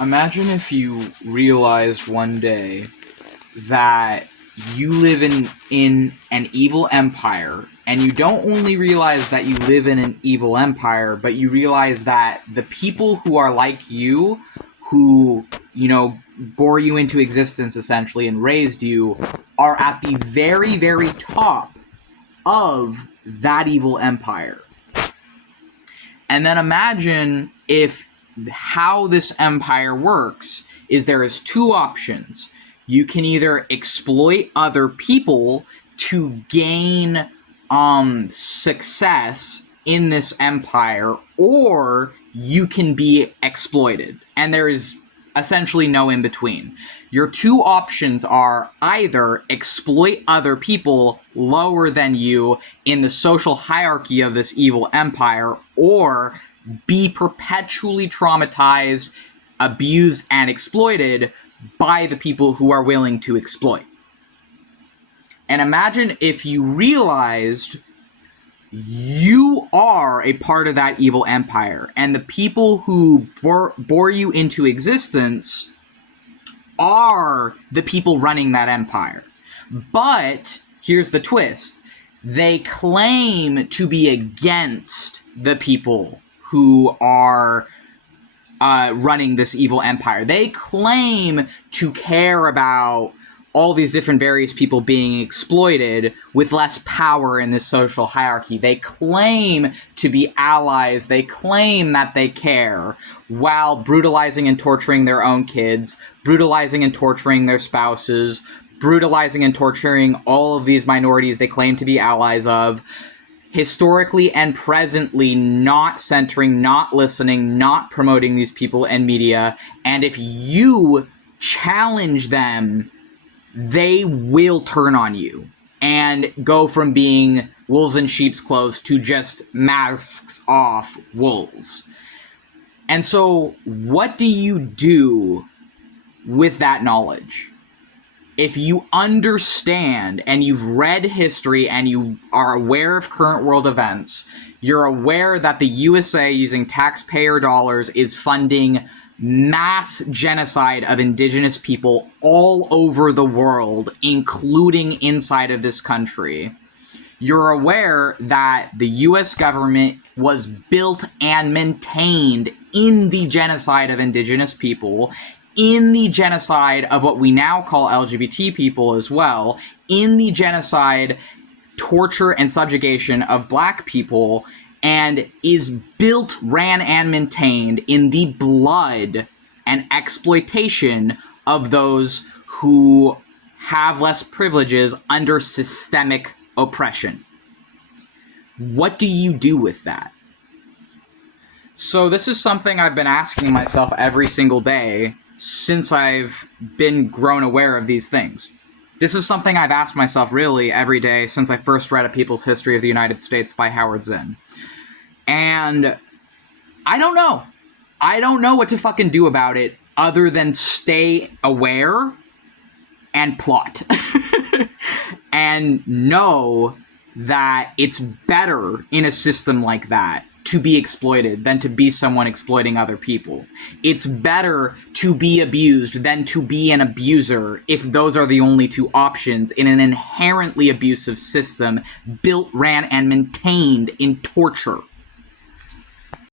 Imagine if you realized one day that you live in an evil empire, and you don't only realize that you live in an evil empire, but you realize that the people who are like you, who, bore you into existence essentially and raised you, are at the very, very top of that evil empire. And then imagine if how this empire works is there is two options. You can either exploit other people to gain success in this empire, or you can be exploited. And there is essentially no in between. Your two options are either exploit other people lower than you in the social hierarchy of this evil empire, or be perpetually traumatized, abused, and exploited by the people who are willing to exploit. And imagine if you realized you are a part of that evil empire, and the people who bore you into existence are the people running that empire. But here's the twist. They claim to be against the people who are running this evil empire. They claim to care about all these different various people being exploited with less power in this social hierarchy. They claim to be allies. They claim that they care, while brutalizing and torturing their own kids, brutalizing and torturing their spouses, brutalizing and torturing all of these minorities they claim to be allies of, historically and presently not centering, not listening, not promoting these people in media. And if you challenge them, they will turn on you and go from being wolves in sheep's clothes to just masks off wolves. And so what do you do with that knowledge? If you understand and you've read history and you are aware of current world events, you're aware that the USA, using taxpayer dollars, is funding mass genocide of indigenous people all over the world, including inside of this country. You're aware that the US government was built and maintained in the genocide of indigenous people, in the genocide of what we now call LGBT people as well, in the genocide, torture, and subjugation of black people, and is built, ran, and maintained in the blood and exploitation of those who have less privileges under systemic oppression. What do you do with that? So this is something I've been asking myself every single day since I've been grown aware of these things. This is something I've asked myself really every day since I first read A People's History of the United States by Howard Zinn. And I don't know. I don't know what to fucking do about it other than stay aware and plot. And know that it's better in a system like that to be exploited than to be someone exploiting other people. It's better to be abused than to be an abuser, if those are the only two options in an inherently abusive system built, ran, and maintained in torture.